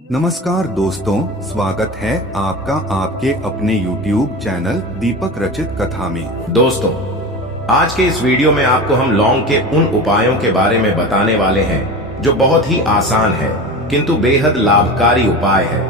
नमस्कार दोस्तों, स्वागत है आपका आपके अपने YouTube चैनल दीपक रचित कथा में। दोस्तों, आज के इस वीडियो में आपको हम लौंग के उन उपायों के बारे में बताने वाले हैं जो बहुत ही आसान है किंतु बेहद लाभकारी उपाय है।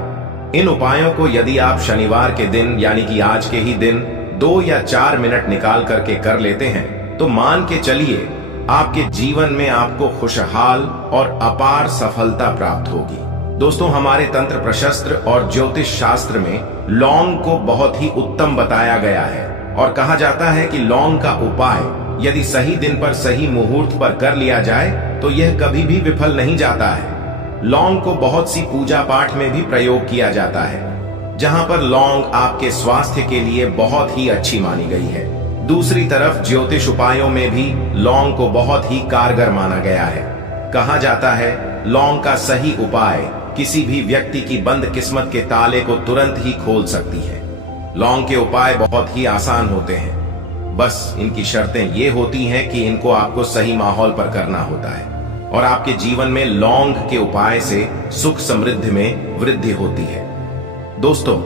इन उपायों को यदि आप शनिवार के दिन यानी कि आज के ही दिन 2 या 4 मिनट निकाल करके कर लेते हैं तो मान के चलिए आपके जीवन में आपको खुशहाल और अपार सफलता प्राप्त होगी। दोस्तों, हमारे तंत्र प्रशस्त्र और ज्योतिष शास्त्र में लौंग को बहुत ही उत्तम बताया गया है और कहा जाता है कि लौंग का उपाय यदि सही दिन पर सही मुहूर्त पर कर लिया जाए तो यह कभी भी विफल नहीं जाता है। लौंग को बहुत सी पूजा पाठ में भी प्रयोग किया जाता है, जहां पर लौंग आपके स्वास्थ्य के लिए बहुत ही अच्छी मानी गई है। दूसरी तरफ ज्योतिष उपायों में भी लौंग को बहुत ही कारगर माना गया है। कहा जाता है लौंग का सही उपाय किसी भी व्यक्ति की बंद किस्मत के ताले को तुरंत ही खोल सकती है। लौंग के उपाय बहुत ही आसान होते हैं, बस इनकी शर्तें ये होती हैं कि इनको आपको सही माहौल पर करना होता है और आपके जीवन में लौंग के उपाय से सुख समृद्धि में वृद्धि होती है। दोस्तों,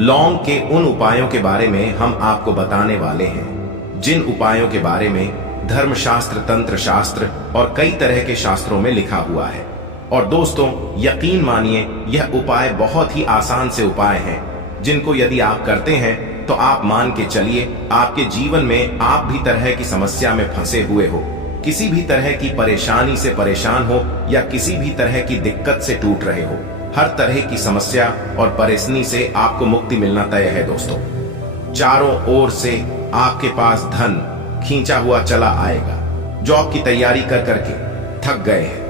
लौंग के उन उपायों के बारे में हम आपको बताने वाले हैं जिन उपायों के बारे में धर्मशास्त्र, तंत्र शास्त्र और कई तरह के शास्त्रों में लिखा हुआ है। और दोस्तों, यकीन मानिए यह उपाय बहुत ही आसान से उपाय हैं जिनको यदि आप करते हैं तो आप मान के चलिए आपके जीवन में आप भी तरह की समस्या में फंसे हुए हो, किसी भी तरह की परेशानी से परेशान हो या किसी भी तरह की दिक्कत से टूट रहे हो, हर तरह की समस्या और परेशानी से आपको मुक्ति मिलना तय है। दोस्तों, चारों ओर से आपके पास धन खींचा हुआ चला आएगा। जॉब की तैयारी कर करके थक गए हैं,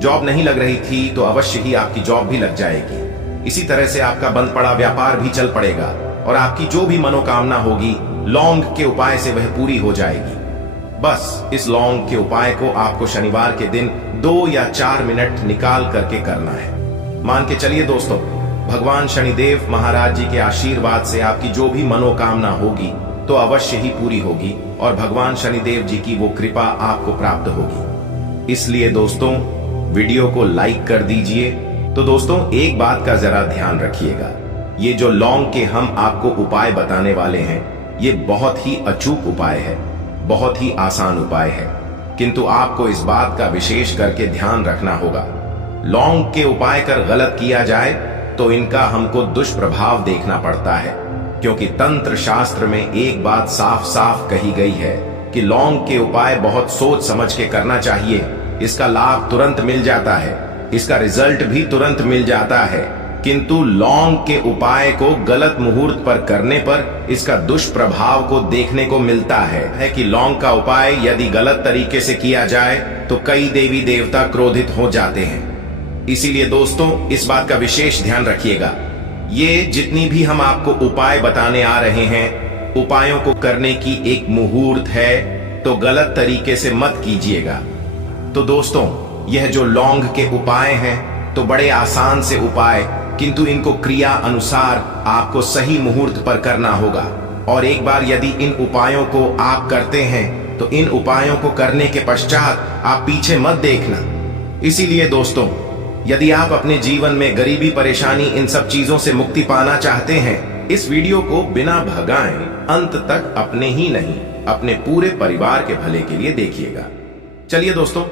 जॉब नहीं लग रही थी तो अवश्य ही आपकी जॉब भी लग जाएगी। इसी तरह से आपका बंद पड़ा व्यापार भी चल पड़ेगा और आपकी जो भी मनोकामना होगी लौंग के उपाय से वह पूरी हो जाएगी। बस इस लौंग के उपाय को आपको शनिवार के दिन 2 या 4 मिनट निकाल करके करना है। मान के चलिए दोस्तों, भगवान शनिदेव महाराज जी के आशीर्वाद से आपकी जो भी मनोकामना होगी तो अवश्य ही पूरी होगी और भगवान शनिदेव जी की वो कृपा आपको प्राप्त होगी। इसलिए दोस्तों, वीडियो को लाइक कर दीजिए। तो दोस्तों, एक बात का जरा ध्यान रखिएगा, ये जो लौंग के हम आपको उपाय बताने वाले हैं ये बहुत ही अचूक उपाय है, बहुत ही आसान उपाय है, किंतु आपको इस बात का विशेष करके ध्यान रखना होगा। लौंग के उपाय कर गलत किया जाए तो इनका हमको दुष्प्रभाव देखना पड़ता है, क्योंकि तंत्र शास्त्र में एक बात साफ साफ कही गई है कि लौंग के उपाय बहुत सोच समझ के करना चाहिए। इसका लाभ तुरंत मिल जाता है, इसका रिजल्ट भी तुरंत मिल जाता है, किंतु लौंग के उपाय को गलत मुहूर्त पर करने पर इसका दुष्प्रभाव को देखने को मिलता है कि लौंग का उपाय यदि गलत तरीके से किया जाए तो कई देवी देवता क्रोधित हो जाते हैं। इसीलिए दोस्तों, इस बात का विशेष ध्यान रखिएगा। ये जितनी भी हम आपको उपाय बताने आ रहे हैं, उपायों को करने की एक मुहूर्त है, तो गलत तरीके से मत कीजिएगा। तो दोस्तों, यह जो लौंग के उपाय हैं तो बड़े आसान से उपाय, किंतु इनको क्रिया अनुसार आपको सही मुहूर्त पर करना होगा। और एक बार यदि इन उपायों को आप करते हैं तो इन उपायों को करने के पश्चात आप पीछे मत देखना। इसीलिए दोस्तों, यदि आप अपने जीवन में गरीबी, परेशानी, इन सब चीजों से मुक्ति पाना चाहते हैं, इस वीडियो को बिना भगाए अंत तक अपने ही नहीं अपने पूरे परिवार के भले के लिए देखिएगा। चलिए दोस्तों,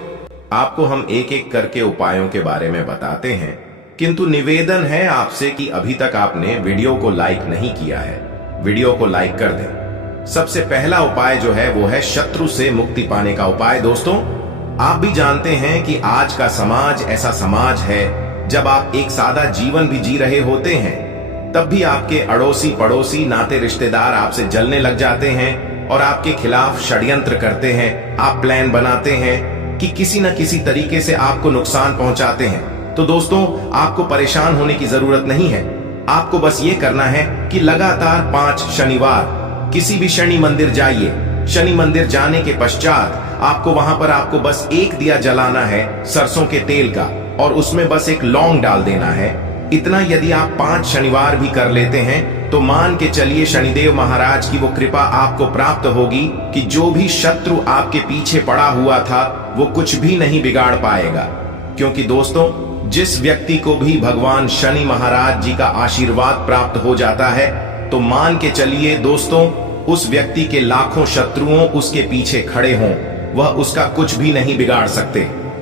आपको हम एक एक करके उपायों के बारे में बताते हैं, किंतु निवेदन है आपसे कि अभी तक आपने वीडियो को लाइक नहीं किया है, वीडियो को लाइक कर दें। सबसे पहला उपाय जो है वो है शत्रु से मुक्ति पाने का उपाय। दोस्तों, आप भी जानते हैं कि आज का समाज ऐसा समाज है, जब आप एक सादा जीवन भी जी रहे होते हैं तब भी आपके अड़ोसी पड़ोसी नाते रिश्तेदार आपसे जलने लग जाते हैं और आपके खिलाफ षड्यंत्र करते हैं। आप प्लान बनाते हैं कि किसी न किसी तरीके से आपको नुकसान पहुंचाते हैं। तो दोस्तों, आपको परेशान होने की जरूरत नहीं है। आपको बस ये करना है कि लगातार 5 शनिवार किसी भी शनि मंदिर जाइए। शनि मंदिर जाने के पश्चात आपको वहां पर आपको बस एक दिया जलाना है सरसों के तेल का और उसमें बस एक लौंग डाल देना है। इतना यदि आप 5 शनिवार भी कर लेते हैं तो मान के चलिए शनिदेव महाराज की वो कृपा आपको प्राप्त होगी कि जो भी शत्रु आपके पीछे पड़ा हुआ था वो कुछ भी नहीं बिगाड़ पाएगा। क्योंकि दोस्तों, जिस व्यक्ति को भी भगवान शनि महाराज जी का आशीर्वाद प्राप्त हो जाता है तो मान के चलिए दोस्तों, उस व्यक्ति के लाखों शत्रुओं उसके पीछे खड़े हों, वह उसका कुछ भी नहीं बिगाड़ सकते।